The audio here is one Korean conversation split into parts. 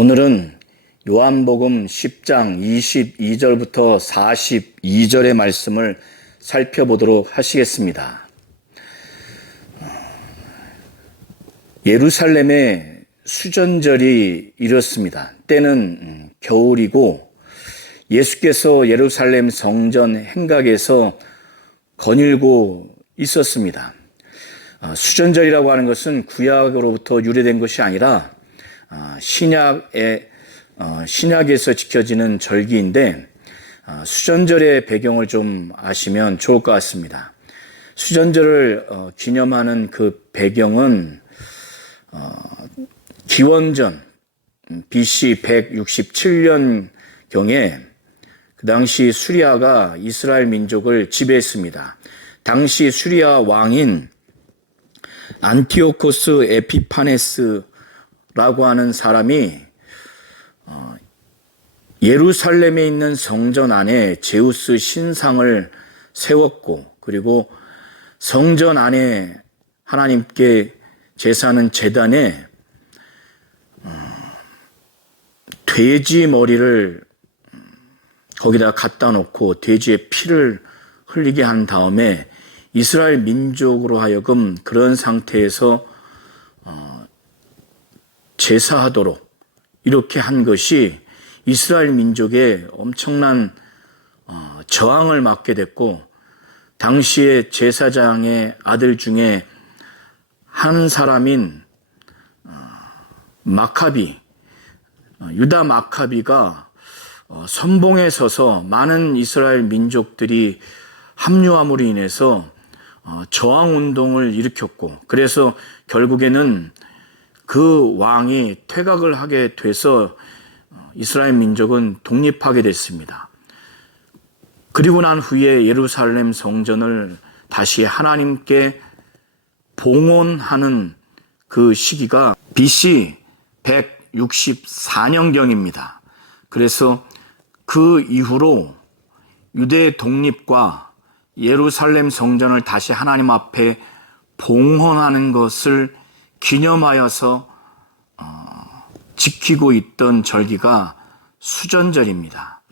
오늘은 요한복음 10장 22절부터 42절의 말씀을 살펴보도록 하시겠습니다. 예루살렘에 수전절이 이렇습니다. 때는 겨울이고 예수께서 예루살렘 성전 행각에서 거닐고 있었습니다. 수전절이라고 하는 것은 구약으로부터 유래된 것이 아니라 신약에서 지켜지는 절기인데 수전절의 배경을 좀 아시면 좋을 것 같습니다. 수전절을 기념하는 그 배경은 기원전 BC 167년경에 그 당시 수리아가 이스라엘 민족을 지배했습니다. 당시 수리아 왕인 안티오코스 에피파네스라고 하는 사람이 예루살렘에 있는 성전 안에 제우스 신상을 세웠고, 그리고 성전 안에 하나님께 제사하는 제단에 돼지 머리를 거기다 갖다 놓고 돼지의 피를 흘리게 한 다음에 이스라엘 민족으로 하여금 그런 상태에서 제사하도록 이렇게 한 것이 이스라엘 민족의 엄청난 저항을 맞게 됐고, 당시에 제사장의 아들 중에 한 사람인 마카비, 유다 마카비가 선봉에 서서 많은 이스라엘 민족들이 합류함으로 인해서 저항운동을 일으켰고, 그래서 결국에는 그 왕이 퇴각을 하게 돼서 이스라엘 민족은 독립하게 됐습니다. 그리고 난 후에 예루살렘 성전을 다시 하나님께 봉헌하는 그 시기가 BC 164년경입니다. 그래서 그 이후로 유대 독립과 예루살렘 성전을 다시 하나님 앞에 봉헌하는 것을 기념하여서 지키고 있던 절기가 수전절입니다.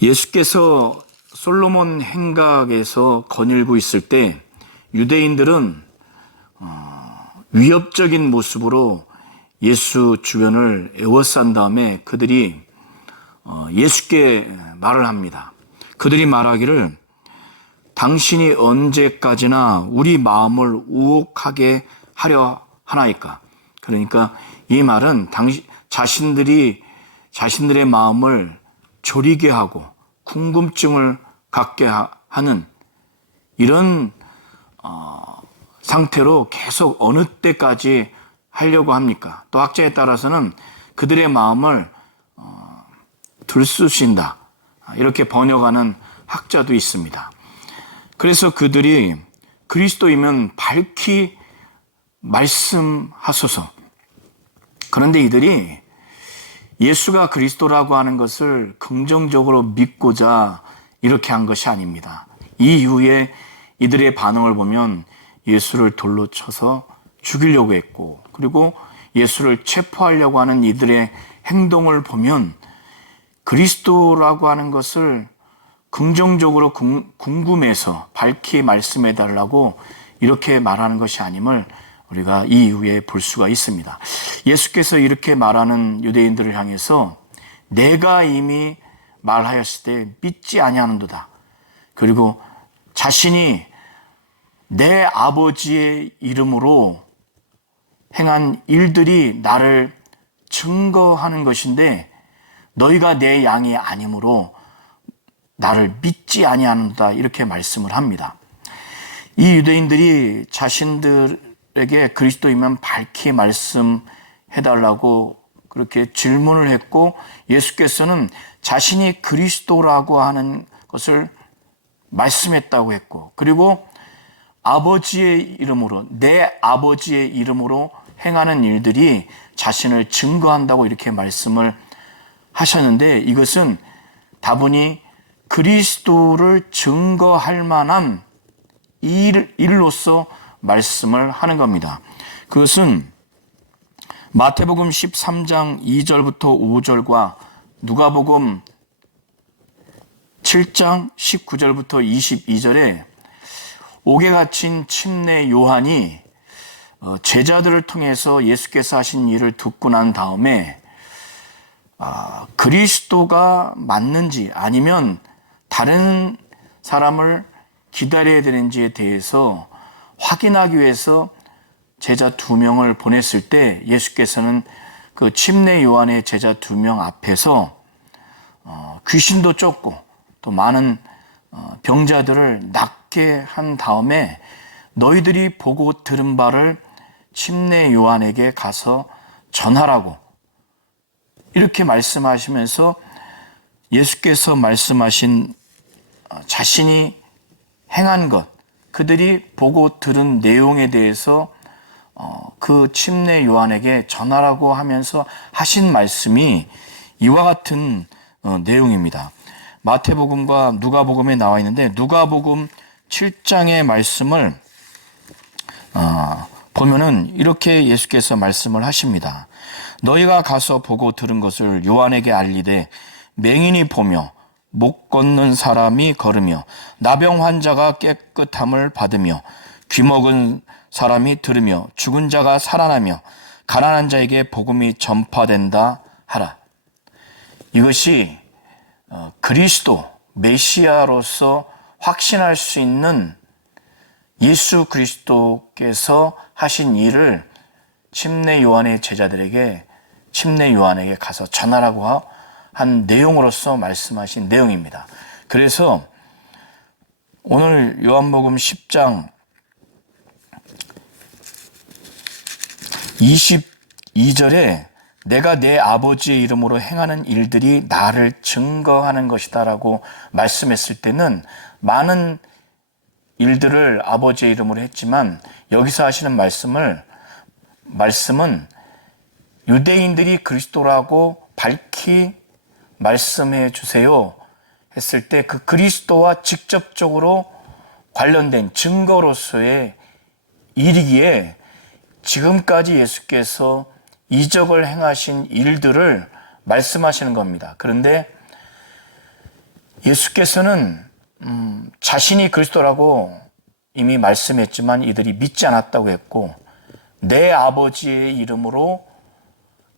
예수께서 솔로몬 행각에서 거닐고 있을 때 유대인들은 위협적인 모습으로 예수 주변을 에워싼 다음에 그들이 예수께 말을 합니다. 그들이 말하기를 당신이 언제까지나 우리 마음을 우혹하게 하려 하나이까? 그러니까 이 말은 자신들의 마음을 졸이게 하고 궁금증을 갖게 하는 이런 상태로 계속 어느 때까지 하려고 합니까? 또 학자에 따라서는 그들의 마음을 들쑤신다, 이렇게 번역하는 학자도 있습니다. 그래서 그들이 그리스도이면 밝히 말씀하소서. 그런데 이들이 예수가 그리스도라고 하는 것을 긍정적으로 믿고자 이렇게 한 것이 아닙니다. 이 이후에 이들의 반응을 보면 예수를 돌로 쳐서 죽이려고 했고, 그리고 예수를 체포하려고 하는 이들의 행동을 보면 그리스도라고 하는 것을 긍정적으로 궁금해서 밝히 말씀해 달라고 이렇게 말하는 것이 아님을 우리가 이 이후에 볼 수가 있습니다. 예수께서 이렇게 말하는 유대인들을 향해서 내가 이미 말하였을 때 믿지 아니하는도다. 그리고 자신이 내 아버지의 이름으로 행한 일들이 나를 증거하는 것인데 너희가 내 양이 아니므로 나를 믿지 아니하는도다, 이렇게 말씀을 합니다. 이 유대인들이 자신들에게 그리스도이면 밝히 말씀해달라고 그렇게 질문을 했고, 예수께서는 자신이 그리스도라고 하는 것을 말씀했다고 했고, 그리고 아버지의 이름으로, 내 아버지의 이름으로 행하는 일들이 자신을 증거한다고 이렇게 말씀을 하셨는데, 이것은 다분히 그리스도를 증거할 만한 일로서 말씀을 하는 겁니다. 그것은 마태복음 13장 2절부터 5절과 누가복음 7장 19절부터 22절에 옥에 갇힌 침례 요한이 제자들을 통해서 예수께서 하신 일을 듣고 난 다음에 그리스도가 맞는지 아니면 다른 사람을 기다려야 되는지에 대해서 확인하기 위해서 제자 2명을 보냈을 때 예수께서는 그 침례 요한의 제자 2명 앞에서 귀신도 쫓고 또 많은 병자들을 낫게 한 다음에 너희들이 보고 들은 바를 침례 요한에게 가서 전하라고 이렇게 말씀하시면서 예수께서 말씀하신 자신이 행한 것, 그들이 보고 들은 내용에 대해서 그 침례 요한에게 전하라고 하면서 하신 말씀이 이와 같은 내용입니다. 마태복음과 누가복음에 나와 있는데 누가복음 7장의 말씀을 보면은 이렇게 예수께서 말씀을 하십니다. 너희가 가서 보고 들은 것을 요한에게 알리되 맹인이 보며 못 걷는 사람이 걸으며 나병 환자가 깨끗함을 받으며 귀먹은 사람이 들으며 죽은 자가 살아나며 가난한 자에게 복음이 전파된다 하라. 이것이 그리스도 메시아로서 확신할 수 있는 예수 그리스도께서 하신 일을 침례 요한의 제자들에게 침례 요한에게 가서 전하라고 한 내용으로서 말씀하신 내용입니다. 그래서 오늘 요한복음 10장 22절에 내가 내 아버지의 이름으로 행하는 일들이 나를 증거하는 것이다 라고 말씀했을 때는 많은 일들을 아버지의 이름으로 했지만 여기서 하시는 말씀은 유대인들이 그리스도라고 밝히 말씀해 주세요 했을 때 그 그리스도와 직접적으로 관련된 증거로서의 일이기에 지금까지 예수께서 이적을 행하신 일들을 말씀하시는 겁니다. 그런데 예수께서는 자신이 그리스도라고 이미 말씀했지만 이들이 믿지 않았다고 했고 내 아버지의 이름으로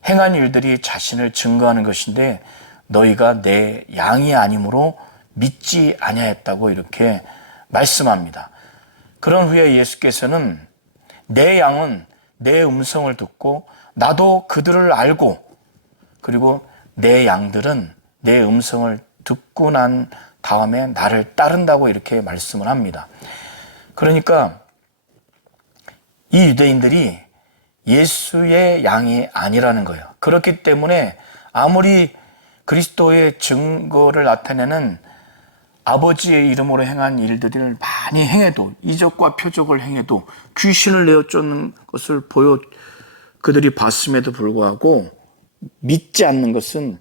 행한 일들이 자신을 증거하는 것인데 너희가 내 양이 아니므로 믿지 아니하였다고 이렇게 말씀합니다. 그런 후에 예수께서는 내 양은 내 음성을 듣고 나도 그들을 알고 그리고 내 양들은 내 음성을 듣고 난 다음에 나를 따른다고 이렇게 말씀을 합니다. 그러니까 이 유대인들이 예수의 양이 아니라는 거예요. 그렇기 때문에 아무리 그리스도의 증거를 나타내는 아버지의 이름으로 행한 일들을 많이 행해도 이적과 표적을 행해도 귀신을 내어 쫓는 것을 그들이 봤음에도 불구하고 믿지 않는 것은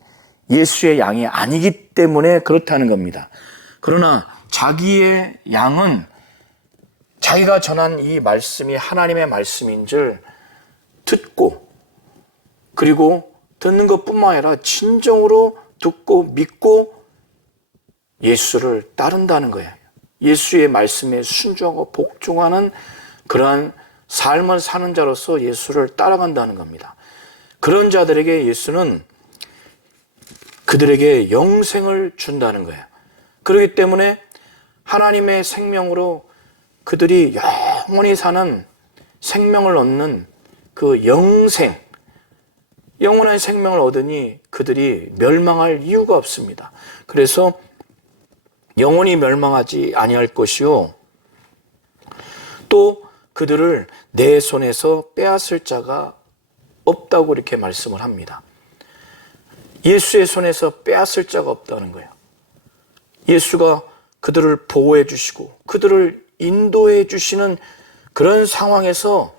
예수의 양이 아니기 때문에 그렇다는 겁니다. 그러나 자기의 양은 자기가 전한 이 말씀이 하나님의 말씀인 줄 듣고 그리고 듣는 것뿐만 아니라 진정으로 듣고 믿고 예수를 따른다는 거예요. 예수의 말씀에 순종하고 복종하는 그러한 삶을 사는 자로서 예수를 따라간다는 겁니다. 그런 자들에게 예수는 그들에게 영생을 준다는 거예요. 그렇기 때문에 하나님의 생명으로 그들이 영원히 사는 생명을 얻는 그 영생, 영원한 생명을 얻으니 그들이 멸망할 이유가 없습니다. 그래서 영원히 멸망하지 아니할 것이요 또 그들을 내 손에서 빼앗을 자가 없다고 이렇게 말씀을 합니다. 예수의 손에서 빼앗을 자가 없다는 거예요. 예수가 그들을 보호해 주시고 그들을 인도해 주시는 그런 상황에서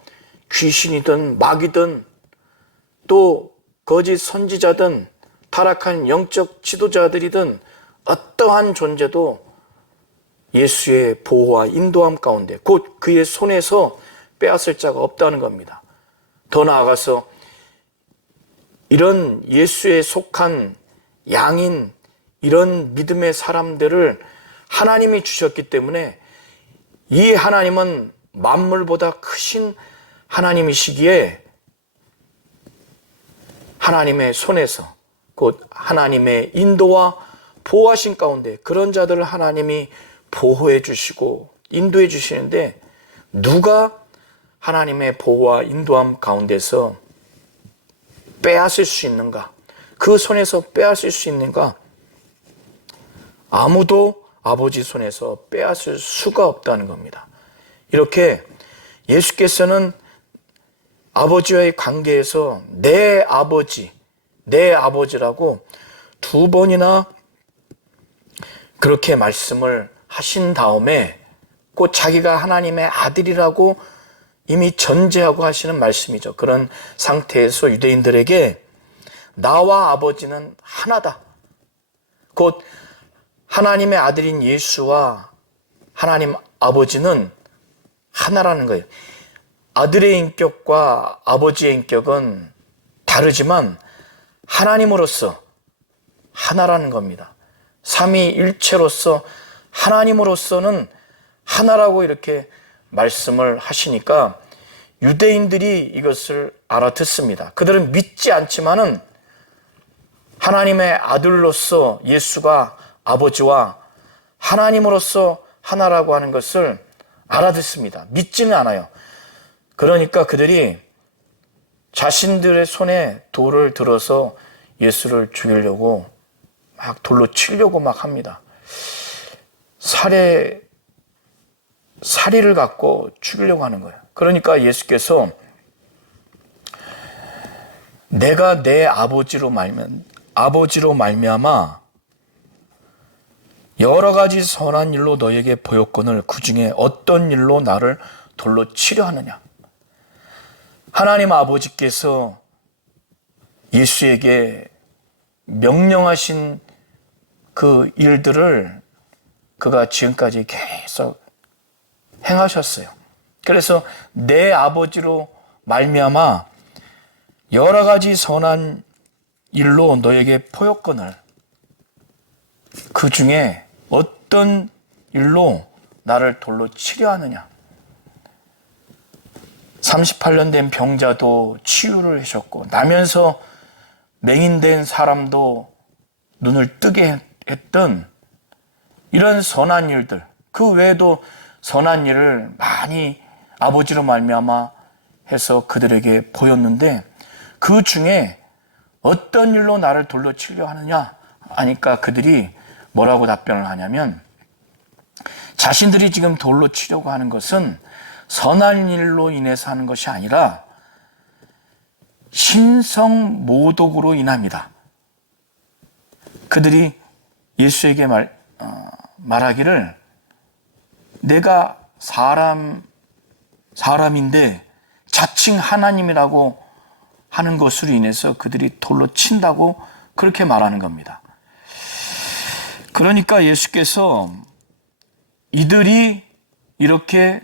귀신이든 마귀든 또 거짓 선지자든 타락한 영적 지도자들이든 어떠한 존재도 예수의 보호와 인도함 가운데 곧 그의 손에서 빼앗을 자가 없다는 겁니다. 더 나아가서 이런 예수에 속한 양인 이런 믿음의 사람들을 하나님이 주셨기 때문에 이 하나님은 만물보다 크신 하나님이시기에 하나님의 손에서 곧 하나님의 인도와 보호하신 가운데 그런 자들을 하나님이 보호해 주시고 인도해 주시는데 누가 하나님의 보호와 인도함 가운데서 빼앗을 수 있는가? 그 손에서 빼앗을 수 있는가? 아무도 아버지 손에서 빼앗을 수가 없다는 겁니다. 이렇게 예수께서는 아버지와의 관계에서 내 아버지라고 두 번이나 그렇게 말씀을 하신 다음에 곧 자기가 하나님의 아들이라고 이미 전제하고 하시는 말씀이죠. 그런 상태에서 유대인들에게 나와 아버지는 하나다. 곧 하나님의 아들인 예수와 하나님 아버지는 하나라는 거예요. 아들의 인격과 아버지의 인격은 다르지만 하나님으로서 하나라는 겁니다. 삼위일체로서 하나님으로서는 하나라고 이렇게 말씀을 하시니까 유대인들이 이것을 알아듣습니다. 그들은 믿지 않지만은 하나님의 아들로서 예수가 아버지와 하나님으로서 하나라고 하는 것을 알아듣습니다. 믿지는 않아요. 그러니까 그들이 자신들의 손에 돌을 들어서 예수를 죽이려고 막 돌로 치려고 막 합니다. 사리를 갖고 죽이려고 하는 거예요. 그러니까 예수께서 내가 내 아버지로 말미암아 여러 가지 선한 일로 너에게 보였거늘 그 중에 어떤 일로 나를 돌로 치려 하느냐. 하나님 아버지께서 예수에게 명령하신 그 일들을 그가 지금까지 계속 행하셨어요. 그래서 내 아버지로 말미암아 여러 가지 선한 일로 너에게 보였거늘 그 중에 어떤 일로 나를 돌로 치려 하느냐. 38년 된 병자도 치유를 하셨고 나면서 맹인된 사람도 눈을 뜨게 했던 이런 선한 일들, 그 외에도 선한 일을 많이 아버지로 말미암아 해서 그들에게 보였는데 그 중에 어떤 일로 나를 돌로 치려 하느냐 하니까 그들이 뭐라고 답변을 하냐면 자신들이 지금 돌로 치려고 하는 것은 선한 일로 인해서 하는 것이 아니라 신성모독으로 인합니다. 그들이 예수에게 말하기를 내가 사람인데 자칭 하나님이라고 하는 것으로 인해서 그들이 돌로 친다고 그렇게 말하는 겁니다. 그러니까 예수께서 이들이 이렇게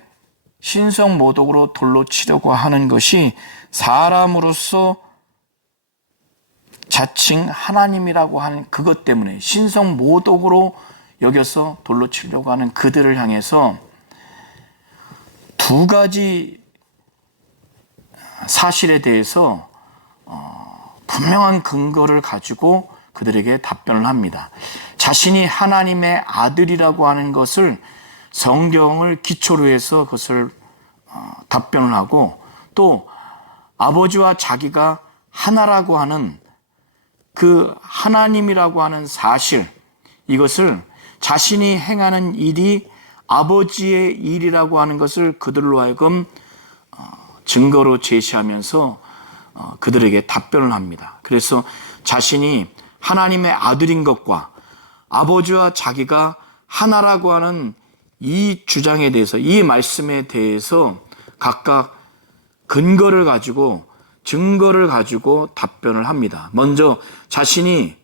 신성모독으로 돌로 치려고 하는 것이 사람으로서 자칭 하나님이라고 하는 그것 때문에 신성모독으로 여겨서 돌로 치려고 하는 그들을 향해서 두 가지 사실에 대해서 분명한 근거를 가지고 그들에게 답변을 합니다. 자신이 하나님의 아들이라고 하는 것을 성경을 기초로 해서 그것을 답변을 하고 또 아버지와 자기가 하나라고 하는 그 하나님이라고 하는 사실 이것을 자신이 행하는 일이 아버지의 일이라고 하는 것을 그들로 하여금 증거로 제시하면서 그들에게 답변을 합니다. 그래서 자신이 하나님의 아들인 것과 아버지와 자기가 하나라고 하는 이 주장에 대해서 이 말씀에 대해서 각각 근거를 가지고 증거를 가지고 답변을 합니다. 먼저 자신이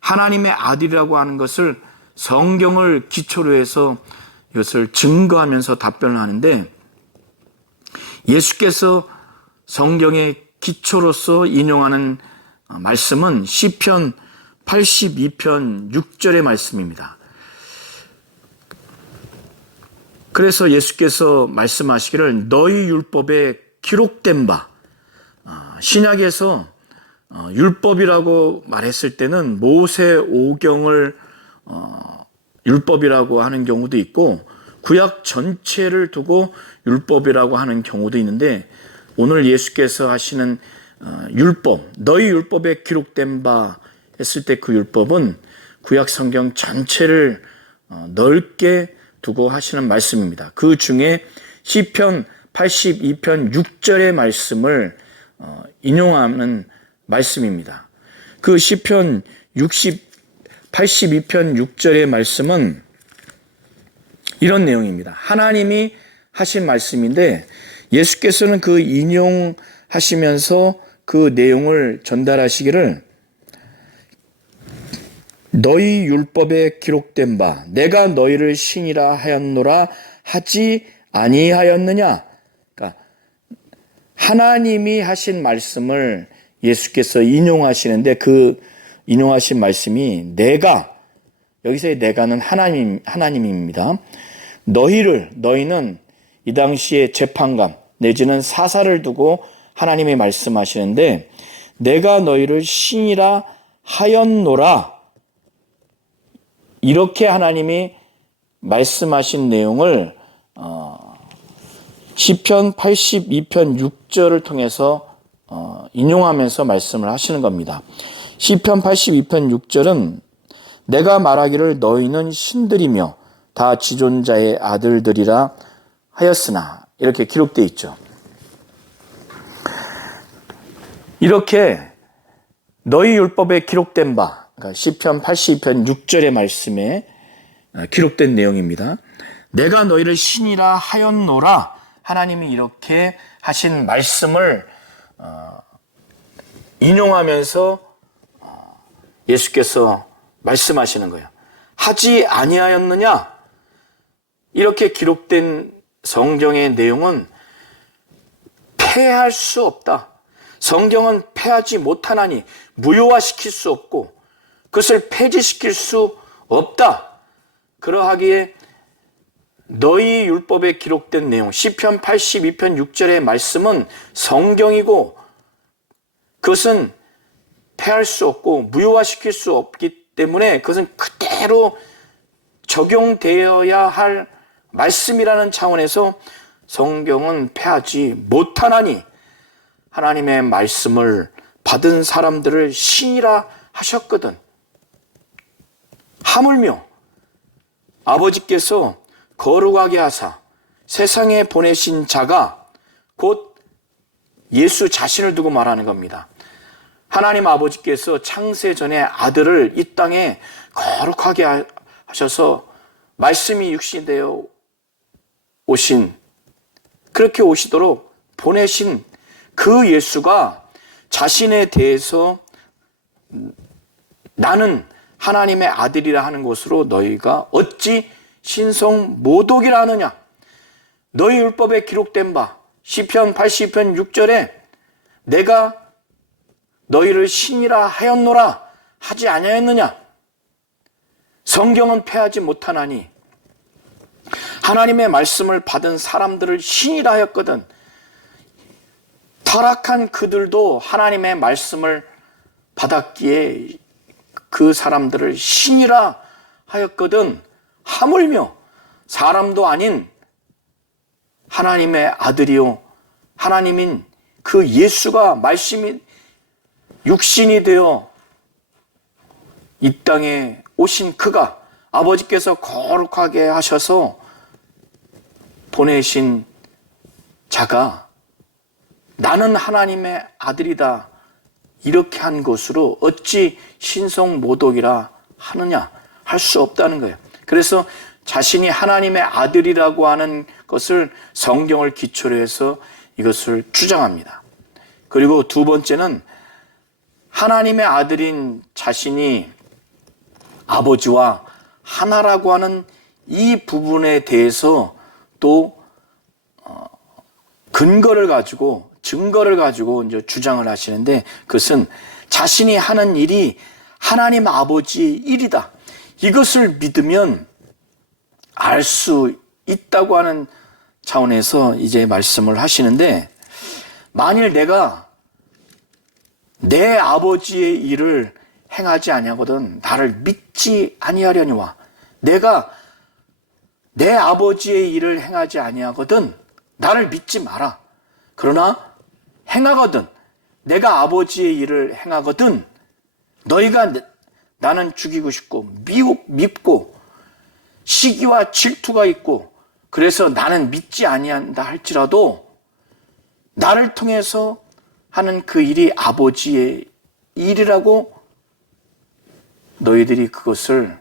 하나님의 아들이라고 하는 것을 성경을 기초로 해서 이것을 증거하면서 답변을 하는데 예수께서 성경의 기초로서 인용하는 말씀은 시편 82편 6절의 말씀입니다. 그래서 예수께서 말씀하시기를 너희 율법에 기록된 바, 신약에서 율법이라고 말했을 때는 모세 오경을 율법이라고 하는 경우도 있고 구약 전체를 두고 율법이라고 하는 경우도 있는데, 오늘 예수께서 하시는 율법, 너희 율법에 기록된 바 했을 때 그 율법은 구약 성경 전체를 넓게 두고 하시는 말씀입니다. 그 중에 시편 82편 6절의 말씀을 인용하는 말씀입니다. 그 시편 82편 6절의 말씀은 이런 내용입니다. 하나님이 하신 말씀인데 예수께서는 그 인용하시면서 그 내용을 전달하시기를 너희 율법에 기록된 바 내가 너희를 신이라 하였노라 하지 아니하였느냐. 그러니까 하나님이 하신 말씀을 예수께서 인용하시는데 그 인용하신 말씀이 내가, 여기서의 내가는 하나님입니다. 너희는 이 당시에 재판관 내지는 사사를 두고 하나님이 말씀하시는데 내가 너희를 신이라 하였노라, 이렇게 하나님이 말씀하신 내용을 시편 82편 6절을 통해서 인용하면서 말씀을 하시는 겁니다. 시편 82편 6절은 내가 말하기를 너희는 신들이며 다 지존자의 아들들이라 하였으나, 이렇게 기록되어 있죠. 이렇게 너희 율법에 기록된 바, 그러니까 시편 82편 6절의 말씀에 기록된 내용입니다. 내가 너희를 신이라 하였노라, 하나님이 이렇게 하신 말씀을 인용하면서 예수께서 말씀하시는 거예요. 하지 아니하였느냐? 이렇게 기록된 성경의 내용은 폐할 수 없다. 성경은 폐하지 못하나니 무효화시킬 수 없고 그것을 폐지시킬 수 없다. 그러하기에 너희 율법에 기록된 내용, 시편 82편 6절의 말씀은 성경이고 그것은 폐할 수 없고 무효화시킬 수 없기 때문에 그것은 그대로 적용되어야 할 말씀이라는 차원에서 성경은 폐하지 못하나니 하나님의 말씀을 받은 사람들을 신이라 하셨거든. 하물며 아버지께서 거룩하게 하사 세상에 보내신 자가 곧 예수 자신을 두고 말하는 겁니다. 하나님 아버지께서 창세 전에 아들을 이 땅에 거룩하게 하셔서 말씀이 육신이 되어 오신, 그렇게 오시도록 보내신 그 예수가 자신에 대해서 나는 하나님의 아들이라 하는 것으로 너희가 어찌 신성 모독이라 하느냐. 너희 율법에 기록된 바 시편 80편 6절에 내가 너희를 신이라 하였노라 하지 아니하였느냐. 성경은 폐하지 못하나니 하나님의 말씀을 받은 사람들을 신이라 하였거든. 타락한 그들도 하나님의 말씀을 받았기에 그 사람들을 신이라 하였거든. 하물며 사람도 아닌 하나님의 아들이요 하나님인 그 예수가 말씀이 육신이 되어 이 땅에 오신 그가 아버지께서 거룩하게 하셔서 보내신 자가 나는 하나님의 아들이다 이렇게 한 것으로 어찌 신성 모독이라 하느냐. 할 수 없다는 거예요. 그래서 자신이 하나님의 아들이라고 하는 것을 성경을 기초로 해서 이것을 주장합니다. 그리고 두 번째는 하나님의 아들인 자신이 아버지와 하나라고 하는 이 부분에 대해서 또 근거를 가지고 증거를 가지고 이제 주장을 하시는데 그것은 자신이 하는 일이 하나님 아버지의 일이다. 이것을 믿으면 알 수 있다고 하는 차원에서 이제 말씀을 하시는데, 만일 내가 내 아버지의 일을 행하지 아니하거든 나를 믿지 아니하려니와, 내가 내 아버지의 일을 행하지 아니하거든 나를 믿지 마라. 그러나 행하거든, 내가 아버지의 일을 행하거든 너희가 나는 죽이고 싶고 밉고 시기와 질투가 있고 그래서 나는 믿지 아니한다 할지라도 나를 통해서 하는 그 일이 아버지의 일이라고 너희들이 그것을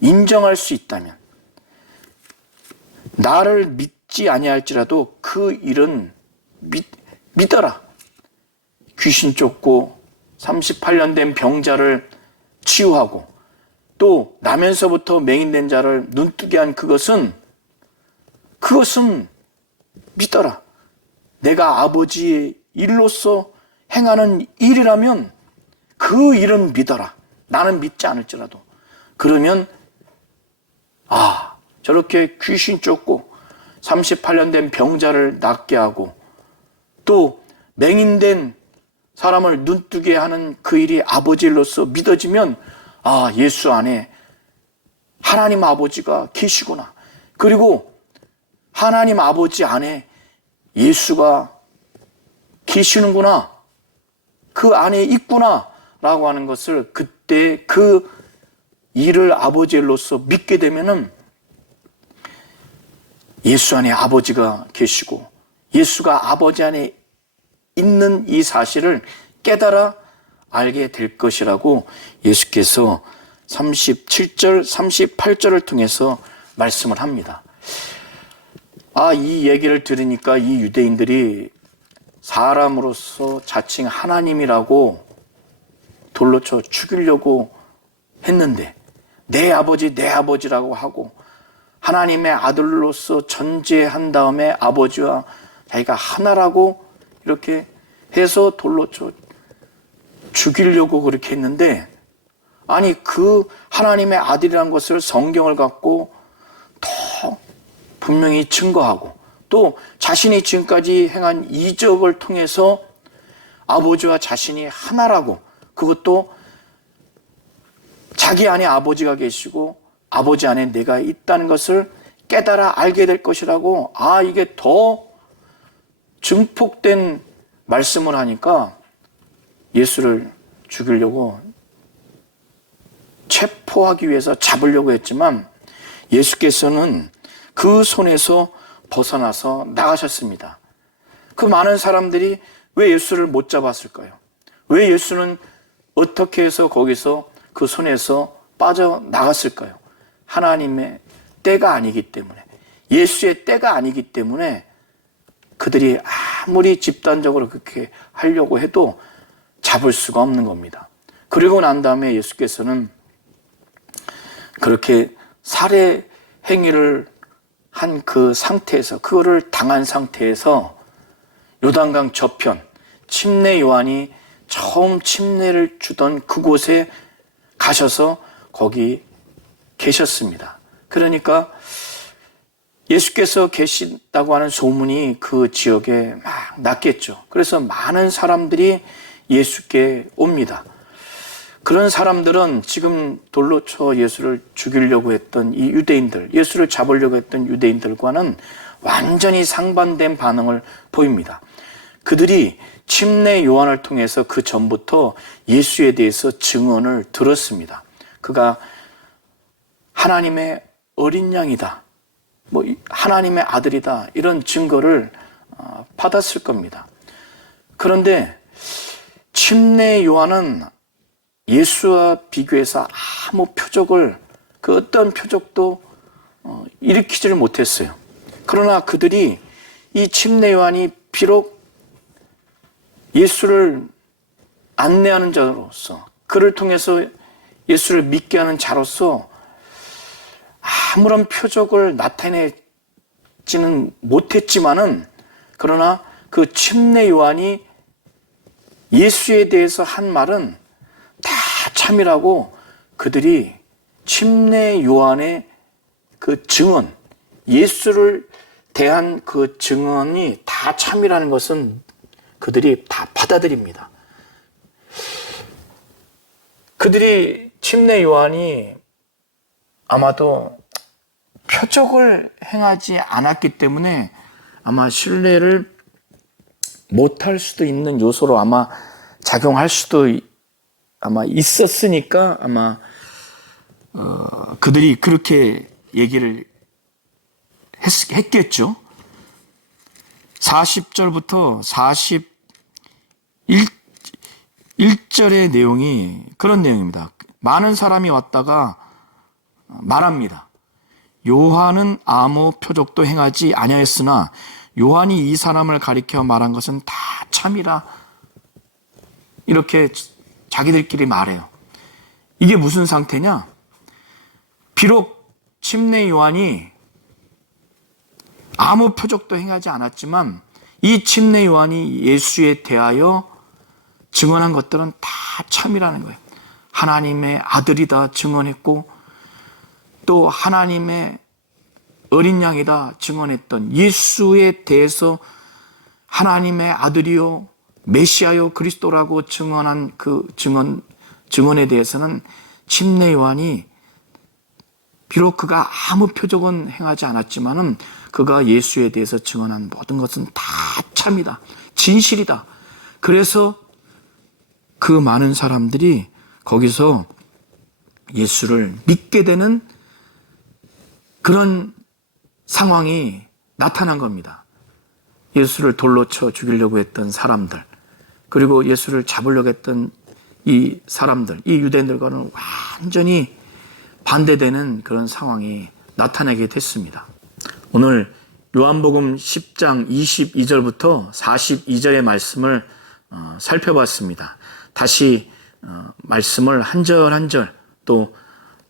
인정할 수 있다면, 나를 믿지 아니할지라도 그 일은 믿어라. 귀신 쫓고 38년 된 병자를 치유하고 또 나면서부터 맹인된 자를 눈뜨게 한 그것은 믿어라. 내가 아버지의 일로서 행하는 일이라면 그 일은 믿어라. 나는 믿지 않을지라도. 그러면 저렇게 귀신 쫓고 38년 된 병자를 낫게 하고 또 맹인된 사람을 눈뜨게 하는 그 일이 아버지 일로서 믿어지면 예수 안에 하나님 아버지가 계시구나. 그리고 하나님 아버지 안에 예수가 계시는구나. 그 안에 있구나 라고 하는 것을 그때 그 일을 아버지 일로서 믿게 되면은 예수 안에 아버지가 계시고 예수가 아버지 안에 있는 이 사실을 깨달아 알게 될 것이라고 예수께서 37절, 38절을 통해서 말씀을 합니다. 이 얘기를 들으니까 이 유대인들이 사람으로서 자칭 하나님이라고 돌로 쳐 죽이려고 했는데 내 아버지라고 하고 하나님의 아들로서 전제한 다음에 아버지와 자기가 하나라고 이렇게 해서 돌로 쳐 죽이려고 그렇게 했는데, 그 하나님의 아들이라는 것을 성경을 갖고 더 분명히 증거하고 또 자신이 지금까지 행한 이적을 통해서 아버지와 자신이 하나라고, 그것도 자기 안에 아버지가 계시고 아버지 안에 내가 있다는 것을 깨달아 알게 될 것이라고, 이게 더 증폭된 말씀을 하니까 예수를 죽이려고 체포하기 위해서 잡으려고 했지만 예수께서는 그 손에서 벗어나서 나가셨습니다. 그 많은 사람들이 왜 예수를 못 잡았을까요? 왜 예수는 어떻게 해서 거기서 그 손에서 빠져나갔을까요? 하나님의 때가 아니기 때문에, 예수의 때가 아니기 때문에 그들이 아무리 집단적으로 그렇게 하려고 해도 잡을 수가 없는 겁니다. 그리고 난 다음에 예수께서는 그렇게 살해 행위를 한 그 상태에서, 그거를 당한 상태에서 요단강 저편, 침례 요한이 처음 침례를 주던 그곳에 가셔서 거기 계셨습니다. 그러니까 예수께서 계신다고 하는 소문이 그 지역에 막 났겠죠. 그래서 많은 사람들이 예수께 옵니다. 그런 사람들은 지금 돌로 쳐 예수를 죽이려고 했던 이 유대인들, 예수를 잡으려고 했던 유대인들과는 완전히 상반된 반응을 보입니다. 그들이 침례 요한을 통해서 그 전부터 예수에 대해서 증언을 들었습니다. 그가 하나님의 어린 양이다, 하나님의 아들이다, 이런 증거를 받았을 겁니다. 그런데 침례 요한은 예수와 비교해서 아무 표적을, 그 어떤 표적도 일으키지를 못했어요. 그러나 그들이 이 침례 요한이 비록 예수를 안내하는 자로서, 그를 통해서 예수를 믿게 하는 자로서 아무런 표적을 나타내지는 못했지만은, 그러나 그 침례 요한이 예수에 대해서 한 말은 다 참이라고 그들이 침례 요한의 그 증언, 예수를 대한 그 증언이 다 참이라는 것은 그들이 다 받아들입니다. 그들이 침례 요한이 아마도 표적을 행하지 않았기 때문에 아마 신뢰를 못할 수도 있는 요소로 아마 작용할 수도 아마 있었으니까 아마 그들이 그렇게 얘기를 했겠죠. 40절부터 41절의 내용이 그런 내용입니다. 많은 사람이 왔다가 말합니다. 요한은 아무 표적도 행하지 아니하였으나 요한이 이 사람을 가리켜 말한 것은 다 참이라. 이렇게 자기들끼리 말해요. 이게 무슨 상태냐? 비록 침례 요한이 아무 표적도 행하지 않았지만 이 침례 요한이 예수에 대하여 증언한 것들은 다 참이라는 거예요. 하나님의 아들이다 증언했고 또 하나님의 어린 양이다 증언했던 예수에 대해서 하나님의 아들이요 메시아요 그리스도라고 증언한 그 증언에 대해서는 침례 요한이 비록 그가 아무 표적은 행하지 않았지만은 그가 예수에 대해서 증언한 모든 것은 다 참이다. 진실이다. 그래서 그 많은 사람들이 거기서 예수를 믿게 되는 그런 상황이 나타난 겁니다. 예수를 돌로 쳐 죽이려고 했던 사람들, 그리고 예수를 잡으려고 했던 이 사람들, 이 유대인들과는 완전히 반대되는 그런 상황이 나타나게 됐습니다. 오늘 요한복음 10장 22절부터 42절의 말씀을 살펴봤습니다. 다시 말씀을 한 절 한 절 또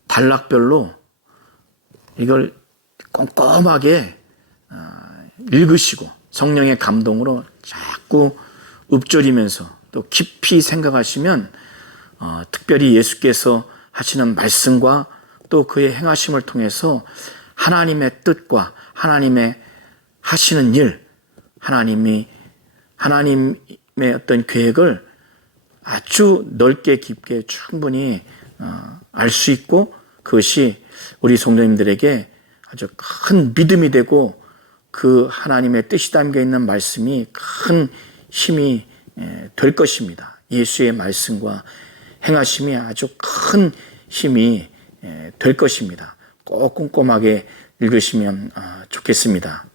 단락별로 이걸 꼼꼼하게 읽으시고 성령의 감동으로 자꾸 읊조리면서 또 깊이 생각하시면 특별히 예수께서 하시는 말씀과 또 그의 행하심을 통해서 하나님의 뜻과 하나님의 하시는 일, 하나님의 어떤 계획을 아주 넓게 깊게 충분히 알 수 있고 그것이 우리 성도님들에게 아주 큰 믿음이 되고 그 하나님의 뜻이 담겨 있는 말씀이 큰 힘이 될 것입니다. 예수의 말씀과 행하심이 아주 큰 힘이 될 것입니다. 꼭 꼼꼼하게 읽으시면 좋겠습니다.